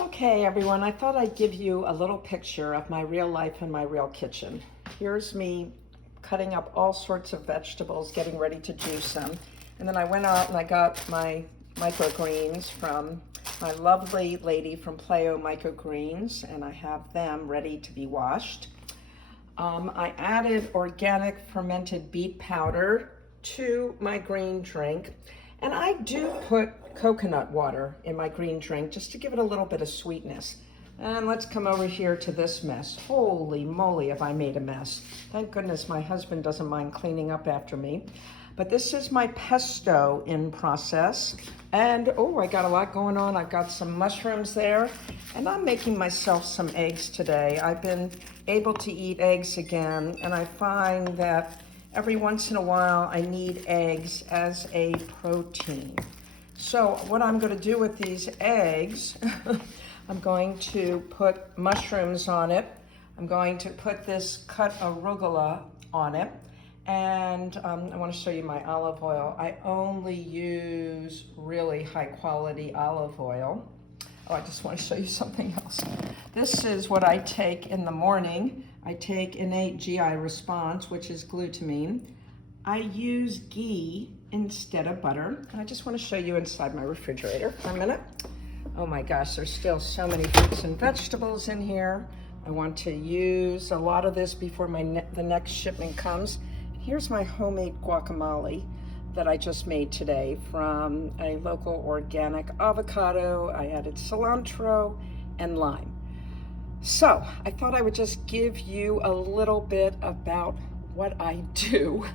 Okay, everyone, I thought I'd give you a little picture of my real life in my real kitchen. Here's me cutting up all sorts of vegetables, getting ready to juice them. And then I went out and I got my microgreens from my lovely lady from Pleo Microgreens, and I have them ready to be washed. I added organic fermented beet powder to my green drink. And I do put coconut water in my green drink just to give it a little bit of sweetness. And let's come over here to this mess. Holy moly, have I made a mess. Thank goodness my husband doesn't mind cleaning up after me. But this is my pesto in process. And oh, I got a lot going on. I've got some mushrooms there. And I'm making myself some eggs today. I've been able to eat eggs again, and I find that every once in a while, I need eggs as a protein. So what I'm going to do with these eggs, I'm going to put mushrooms on it. I'm going to put this cut arugula on it. And I want to show you my olive oil. I only use really high quality olive oil. Oh, I just want to show you something else. This is what I take in the morning. I take Innate GI Response, which is glutamine. I use ghee instead of butter. And I just want to show you inside my refrigerator for a minute. Oh my gosh, there's still so many fruits and vegetables in here. I want to use a lot of this before the next shipment comes. Here's my homemade guacamole that I just made today from a local organic avocado. I added cilantro and lime. So I thought I would just give you a little bit about what I do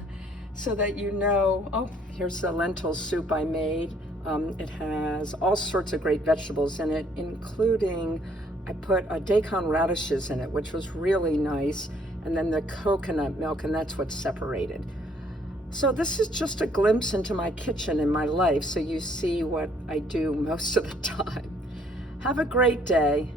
so that you know. Oh, here's the lentil soup I made. It has all sorts of great vegetables in it, including I put daikon radishes in it, which was really nice, and then the coconut milk, and that's what's separated. So this is just a glimpse into my kitchen and my life, so you see what I do most of the time. Have a great day.